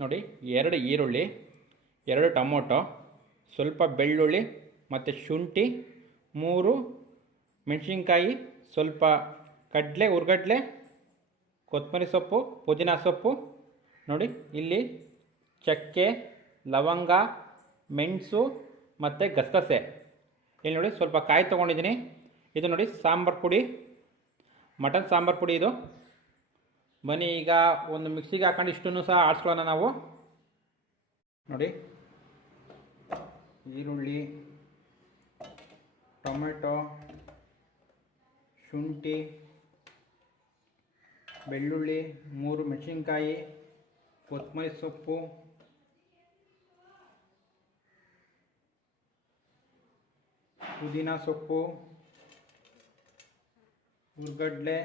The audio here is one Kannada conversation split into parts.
ನೋಡಿ, 2 ಈರುಳ್ಳಿ, 2 ಟೊಮೊಟೊ, ಸ್ವಲ್ಪ ಬೆಳ್ಳುಳ್ಳಿ ಮತ್ತು ಶುಂಠಿ, 3 ಮೆಣಸಿನ್ಕಾಯಿ, ಸ್ವಲ್ಪ ಕಡಲೆ, ಹುರ್ಗಡ್ಲೆ, ಕೊತ್ತಂಬರಿ ಸೊಪ್ಪು, ಪುದೀನ ಸೊಪ್ಪು. ನೋಡಿ, ಇಲ್ಲಿ ಚಕ್ಕೆ, ಲವಂಗ, ಮೆಣಸು ಮತ್ತು ಗಸಗಸೆ. ಇಲ್ಲಿ ನೋಡಿ ಸ್ವಲ್ಪ ಕಾಯಿ ತೊಗೊಂಡಿದ್ದೀನಿ. ಇದು ನೋಡಿ ಸಾಂಬಾರು ಪುಡಿ, ಮಟನ್ ಸಾಂಬಾರು ಪುಡಿ ಇದು. ಬನ್ನಿ ಈಗ ಒಂದು ಮಿಕ್ಸಿಗೆ ಹಾಕೊಂಡು ಇಷ್ಟನ್ನು ಸಹ ಆಡಿಸ್ಕೊಳ್ಳೋಣ ನಾವು. ನೋಡಿ, ಈರುಳ್ಳಿ, ಟೊಮೆಟೊ, ಶುಂಠಿ, ಬೆಳ್ಳುಳ್ಳಿ, 3 ಮೆಣಸಿನ್ಕಾಯಿ, ಕೊತ್ತಂಬರಿ ಸೊಪ್ಪು, ಪುದೀನ ಸೊಪ್ಪು, ಹುರ್ಗಡ್ಲೆ,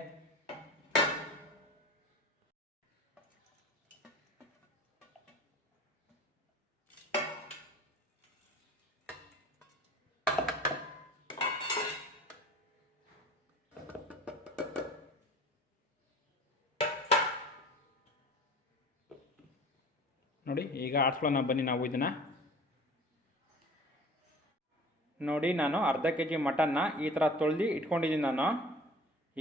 ನೋಡಿ ಈಗ ಆಡಿಸ್ಕೊಳ್ಳೋಣ ಬನ್ನಿ ನಾವು ಇದನ್ನು. ನೋಡಿ, ನಾನು ಅರ್ಧ kg ಮಟನ್ನ ಈ ಥರ ತೊಳೆದು ಇಟ್ಕೊಂಡಿದ್ದೀನಿ ನಾನು.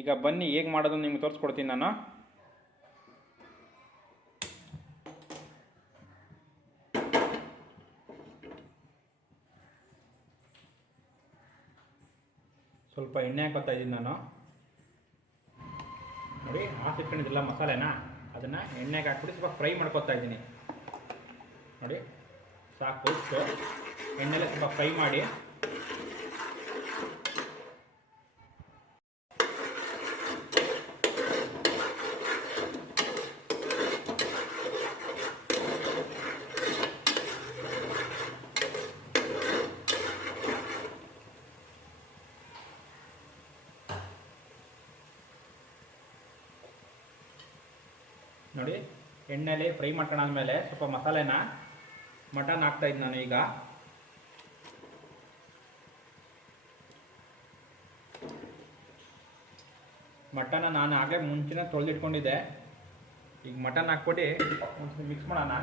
ಈಗ ಬನ್ನಿ ಹೇಗೆ ಮಾಡೋದು ನಿಮ್ಗೆ ತೋರಿಸ್ಕೊಡ್ತೀನಿ ನಾನು. ಸ್ವಲ್ಪ ಎಣ್ಣೆ ಹಾಕೋತಾ ಇದ್ದೀನಿ ನಾನು. ನೋಡಿ, ಹಾಕಿಟ್ಕೊಂಡಿದ್ದಿಲ್ಲ ಮಸಾಲೆನ, ಅದನ್ನು ಎಣ್ಣೆಗೆ ಹಾಕ್ಬಿಟ್ಟು ಸ್ವಲ್ಪ ಫ್ರೈ ಮಾಡ್ಕೊತಾ ಇದ್ದೀನಿ. ನೋಡಿ, ಸಾಕು ಇಷ್ಟು. ಎಣ್ಣೆಲೆ ಸ್ವಲ್ಪ ಫ್ರೈ ಮಾಡಿ. ನೋಡಿ, ಎಣ್ಣೆಲಿ ಫ್ರೈ ಮಾಡ್ಕೊಂಡಾದ್ಮೇಲೆ ಸ್ವಲ್ಪ ಮಸಾಲೆನ ಮಟನ್ ಹಾಕ್ತಾಯಿದ್ದು ನಾನು. ಈಗ ಮಟನ್ನ ನಾನು ಆಗಲೇ ಮುಂಚೆನೇ ತೊಳೆದಿಟ್ಕೊಂಡಿದ್ದೆ. ಈಗ ಮಟನ್ ಹಾಕ್ಬಿಟ್ಟು ಒಂದ್ಸಲ ಮಿಕ್ಸ್ ಮಾಡೋಣ.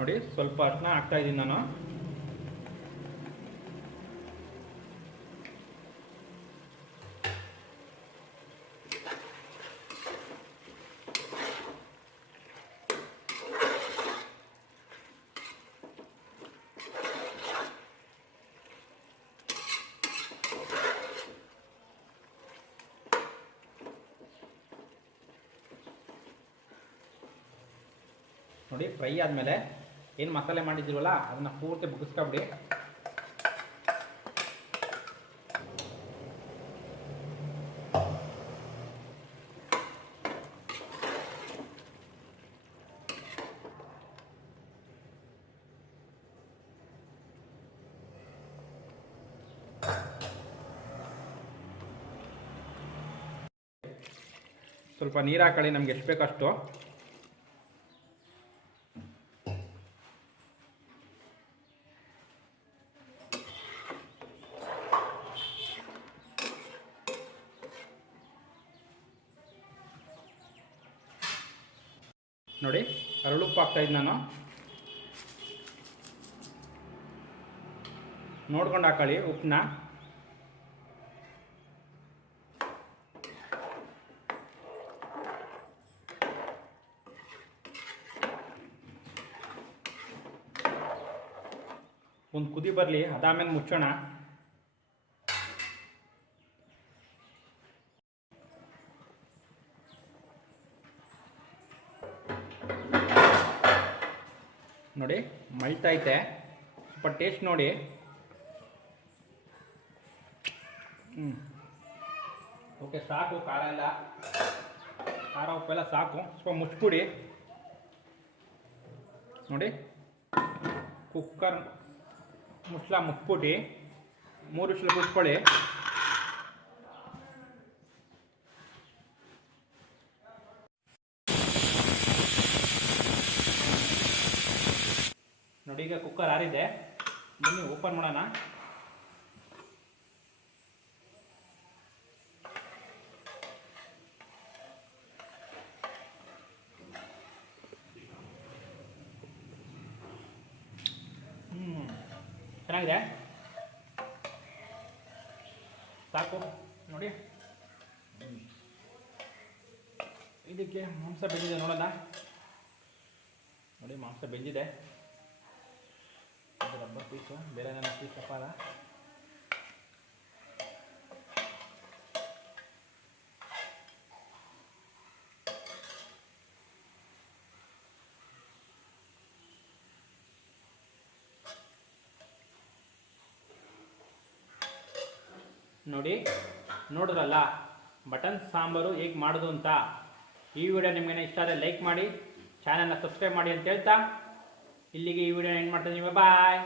ನೋಡಿ, ಸ್ವಲ್ಪ ಅರಿಶಿನ ಹಾಕ್ತಾ ಇದ್ದೀನಿ ನಾನು. ನೋಡಿ, ಫ್ರೈ ಆದಮೇಲೆ ಏನು ಮಸಾಲೆ ಮಾಡಿದ್ದೀವಲ್ಲ ಅದನ್ನು ಪೂರ್ತಿ ಬಗ್ಗಿಸ್ಕೊಬಿಡಿ. ಸ್ವಲ್ಪ ನೀರು ಹಾಕೊಳ್ಳಿ, ನಮ್ಗೆ ಎಷ್ಟು ಬೇಕಷ್ಟು. ನೋಡಿ, ಅರಳುಪ್ಪು ಹಾಕ್ತಾಯಿದ್ದು ನಾನು. ನೋಡ್ಕೊಂಡು ಹಾಕೊಳ್ಳಿ ಉಪ್ಪನ್ನ. ಒಂದು ಕುದಿ ಬರಲಿ, ಅದಾದ್ಮೇಲೆ ಮುಚ್ಚೋಣ. ನೋಡಿ, ಮಳ್ತೈತೆ. ಸ್ವಲ್ಪ ಟೇಸ್ಟ್ ನೋಡಿ. ಓಕೆ, ಸಾಕು. ಖಾರ ಎಲ್ಲ, ಖಾರ ಉಪ್ಪೆಲ್ಲ ಸಾಕು. ಸ್ವಲ್ಪ ಮುಚ್ಚಿಬಿಡಿ. ನೋಡಿ, ಕುಕ್ಕರ್ ಮುಚ್ಚಳ ಮುಚ್ಬಿಟ್ಟು 3 ವಿಷಲ್ ಕೂತ್ಕೊಳ್ಳಿ. ನೋಡಿ ಈಗ ಕುಕ್ಕರ್ ಆರಿದೆ, ಬನ್ನಿ ಓಪನ್ ಮಾಡೋಣ. ಚೆನ್ನಾಗಿದೆ, ಸಾಕು ನೋಡಿ. ಇದಕ್ಕೆ ಮಾಂಸ ಬೆಂದಿದೆ ನೋಡೋಣ. ನೋಡಿ ಮಾಂಸ ಬೆಂದಿದೆ, ಇದು ರಬ್ಬರ್ ಪೀಸು, ಬೇರೆ ನನ್ನ ಪೀಸ್ ಅಲ್ಲ. ನೋಡಿ, ನೋಡಿದ್ರಲ್ಲ ಬಟನ್ ಸಾಂಬಾರು ಹೇಗೆ ಮಾಡೋದು ಅಂತ. ಈ ವಿಡಿಯೋ ನಿಮಗೆ ಇಷ್ಟ ಆದರೆ ಲೈಕ್ ಮಾಡಿ, ಚಾನಲ್ನ ಸಬ್ಸ್ಕ್ರೈಬ್ ಮಾಡಿ ಅಂತ ಹೇಳ್ತಾ ಇಲ್ಲಿಗೆ ಈ ವಿಡಿಯೋನ ಎಂಡ್ ಮಾಡ್ತಾ ಇದ್ದೀವಿ. ಬಾಯ್.